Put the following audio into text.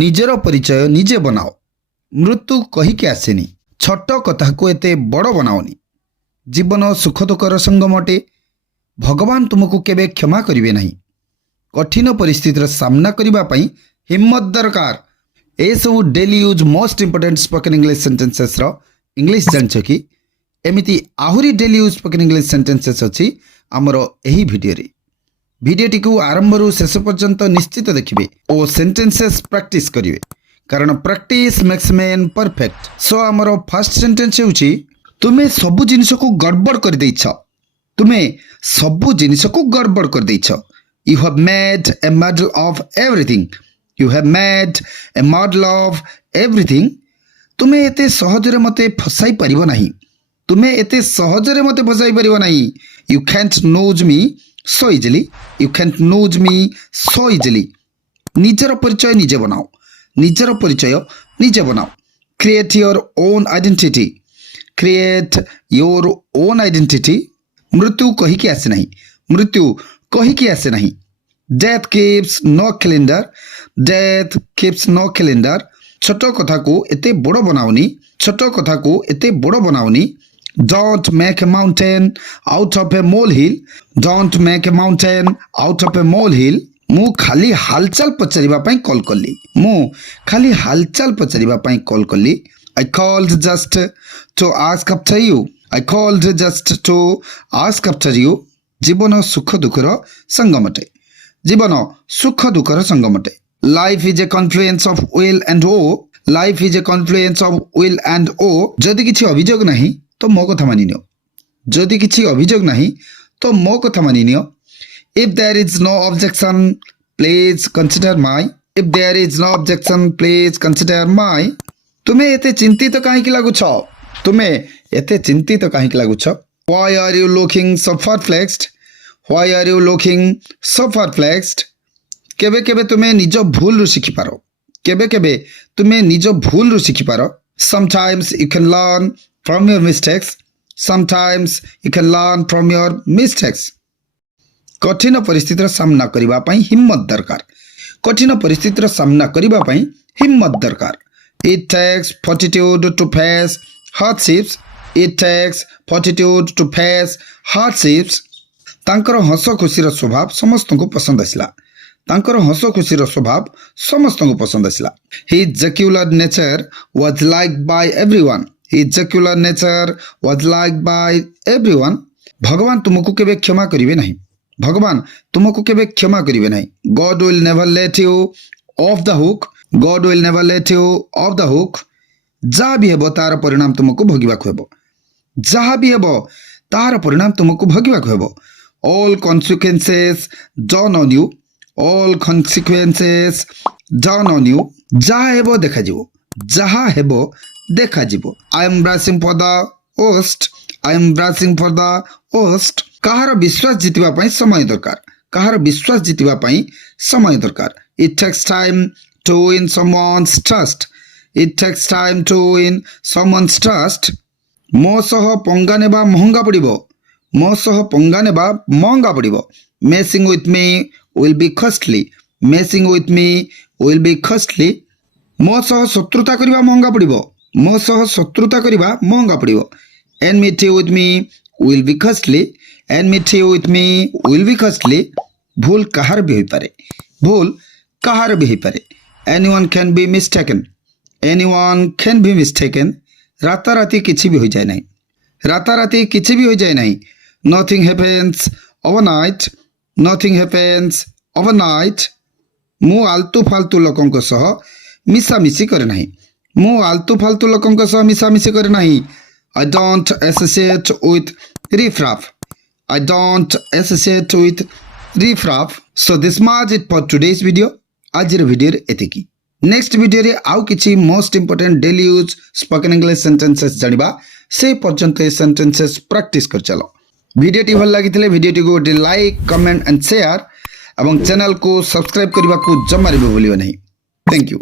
ନିଜର ପରିଚୟ ନିଜେ ବନାଅ। ମୃତ୍ୟୁ କହିକି ଆସେନି। ଛୋଟ କଥାକୁ ଏତେ ବଡ଼ ବନାଓନି। ଜୀବନ ସୁଖ ଦୁଃଖର ସଙ୍ଗମ ଅଟେ। ଭଗବାନ ତୁମକୁ କେବେ କ୍ଷମା କରିବେ ନାହିଁ। କଠିନ ପରିସ୍ଥିତିର ସାମ୍ନା କରିବା ପାଇଁ ହିମ୍ମତ ଦରକାର। ଏସବୁ daily use most important spoken English ସେଣ୍ଟେନ୍ସେସ୍ର ଇଂଲିଶ ଜାଣିଛ କି? ଏମିତି ଆହୁରି daily use spoken English sentences ଅଛି ଆମର ଏହି ଭିଡ଼ିଓରେ। ଭିଡ଼ିଓଟିକୁ ଆରମ୍ଭରୁ ଶେଷ ପର୍ଯ୍ୟନ୍ତ ନିଶ୍ଚିତ ଦେଖିବେ ଓ ସେଣ୍ଟେନ୍ସେସ୍ ପ୍ରାକ୍ଟିସ୍ କରିବେ, କାରଣ practice makes man perfect. So ଆମର ଫାର୍ଷ୍ଟ ସେଣ୍ଟେନ୍ସ ହେଉଛି, ତୁମେ ସବୁ ଜିନିଷକୁ ଗଡ଼ବଡ଼ କରିଦେଇଛ। ତୁମେ ସବୁ ଜିନିଷକୁ ଗଡ଼ବଡ଼ କରିଦେଇଛ। You have made a muddle of everything. You have made a muddle of everything. ତୁମେ ଏତେ ସହଜରେ ମୋତେ ଫସାଇ ପାରିବ ନାହିଁ। ତୁମେ ଏତେ ସହଜରେ ମୋତେ ଫସାଇ ପାରିବ ନାହିଁ। You can't lose me so easily. You can't lose me so easily. ନିଜର ପରିଚୟ ନିଜେ ବନାଅ। ନିଜର ପରିଚୟ ନିଜେ ବନାଅ। Create your own identity. Create your own identity. ମୃତ୍ୟୁ କହିକି ଆସେ ନାହିଁ। ମୃତ୍ୟୁ କହିକି ଆସେ ନାହିଁ। Death keeps no calendar. Death keeps no calendar. ଛୋଟ କଥାକୁ ଏତେ ବଡ଼ ବନାଓନି। ଛୋଟ କଥାକୁ ଏତେ ବଡ଼ ବନାଓନି। Don't make a mountain out of a molehill. Don't make a mountain out of a molehill. ମୁଁ ଖାଲି ହାଲଚାଲ ପଚାରିବା ପାଇଁ କଲ୍ କଲି। ମୁଁ ଖାଲି ହାଲଚାଲ ପଚାରିବା ପାଇଁ କଲ୍ କଲି। I called just to ask after you. I called just to ask after you. ଜୀବନ ସୁଖ ଦୁଃଖର ସଙ୍ଗମଟେ। ଜୀବନ ସୁଖ ଦୁଃଖର ସଙ୍ଗମଟେ। Life is a confluence of will and woe. Life is a confluence of will and woe. ଯଦି କିଛି ଅଭିଯୋଗ ନାହିଁ ତ ମୋ କଥା ମାନି ନିଅ। ଯଦି କିଛି ଅଭିଯୋଗ ନାହିଁ ତ ମୋ କଥା ମାନି ନିଅ। If there is no objection, please consider my. If there is no objection, please consider my. ତୁମେ ଏତେ ଚିନ୍ତିତ କାହିଁକି ଲାଗୁଛ? ତୁମେ ଏତେ ଚିନ୍ତିତ କାହିଁକି ଲାଗୁଛ? Why are you looking so perplexed? Why are you looking so perplexed? କେବେ କେବେ ତୁମେ ନିଜ ଭୁଲରୁ ଶିଖିପାର। କେବେ କେବେ ତୁମେ ନିଜ ଭୁଲରୁ ଶିଖିପାର। Sometimes you can learn from your mistakes. Sometimes you can learn from your mistakes. କଠିନ ପରିସ୍ଥିତିର ସାମ୍ନା କରିବା ପାଇଁ ହିମ୍ମତ ଦରକାର। କଠିନ ପରିସ୍ଥିତିର ସାମ୍ନା କରିବା ପାଇଁ ହିମ୍ମତ ଦରକାର। It takes fortitude to face hardships. It takes fortitude to face hardships. ତାଙ୍କର ହସ ଖୁସିର ସ୍ୱଭାବ ସମସ୍ତଙ୍କୁ ପସନ୍ଦ ଆସିଲା। ତାଙ୍କର ହସ ଖୁସିର ସ୍ୱଭାବ ସମସ୍ତଙ୍କୁ ପସନ୍ଦ ଆସିଲା। His jocular nature was liked by everyone. His jocular nature was liked by everyone. ଭଗବାନ ତୁମକୁ କେବେ କ୍ଷମା କରିବେ ନାହିଁ। ଭଗବାନ ତୁମକୁ କେବେ କ୍ଷମା କରିବେ ନାହିଁ। God will never let you off the hook. God will never let you off the hook. ଯାହା ବି ହେବ ତାର ପରିଣାମ ତୁମକୁ ଭୋଗିବାକୁ ହେବ। ଯାହା ବି ହେବ ତାର ପରିଣାମ ତୁମକୁ ଭୋଗିବାକୁ ହେବ। All consequences dawn on you. All consequences dawn on you. ଯାହା ହେବ ଦେଖାଯିବ। ଯାହା ହେବ ଦେଖାଯିବ। I am bracing for the worst. I am bracing for the worst. କାହାର ବିଶ୍ୱାସ ଜିତିବା ପାଇଁ ସମୟ ଦରକାର। କାହାର ବିଶ୍ୱାସ ଜିତିବା ପାଇଁ ସମୟ ଦରକାର। It takes time to win someone's trust. It takes time to win someone's trust. ମୋ ସହ ପଙ୍ଗା ନେବା ମହଙ୍ଗା ପଡ଼ିବ। ମୋ ସହ ପଙ୍ଗା ନେବା ମହଙ୍ଗା ପଡ଼ିବ। Messing with me will be costly. Messing with me will be costly. ମୋ ସହ ଶତ୍ରୁତା କରିବା ମହଙ୍ଗା ପଡ଼ିବ। ମୋ ସହ ଶତ୍ରୁତା କରିବା ମହଙ୍ଗା ପଡ଼ିବ। Enmity with me will be costly. Enmity with me will be costly. ଭୁଲ କାହାର ବି ହୋଇପାରେ। ଭୁଲ କାହାର ବି ହୋଇପାରେ। Anyone can be mistaken. Anyone can be mistaken. ରାତାରାତି କିଛି ବି ହୋଇଯାଏ ନାହିଁ। ରାତାରାତି କିଛି ବି ହୋଇଯାଏ ନାହିଁ। Nothing happens overnight. Nothing happens overnight. ମୁଁ ଆଲତୁ ଫାଲତୁ ଲୋକଙ୍କ ସହ ମିଶାମିଶି କରେ ନାହିଁ। ମୁଁ ଆଲତୁ ଫାଲତୁ ଲୋକଙ୍କ ସହ ମିଶାମିଶି କରେ ନାହିଁ। I don't associate with riffraff. I don't associate with riffraff. So this much it for today's video. ଆଜିର ଭିଡ଼ିଓରେ ଏତିକି। ନେକ୍ସଟ ଭିଡ଼ିଓରେ ଆଉ କିଛି most important daily use spoken English sentences ଜାଣିବା। ସେ ପର୍ଯ୍ୟନ୍ତ ଏ ସେଣ୍ଟେନ୍ସେସ୍ ପ୍ରାକ୍ଟିସ୍ କରିଚାଲ। ଭିଡ଼ିଓଟି ଭଲ ଲାଗିଥିଲେ ଭିଡ଼ିଓଟିକୁ ଗୋଟେ ଲାଇକ୍, କମେଣ୍ଟ ଆଣ୍ଡ ସେୟାର ଏବଂ ଚ୍ୟାନେଲକୁ ସବସ୍କ୍ରାଇବ୍ କରିବାକୁ ଜମାରେ ବି ଭୁଲିବ ନାହିଁ। Thank you.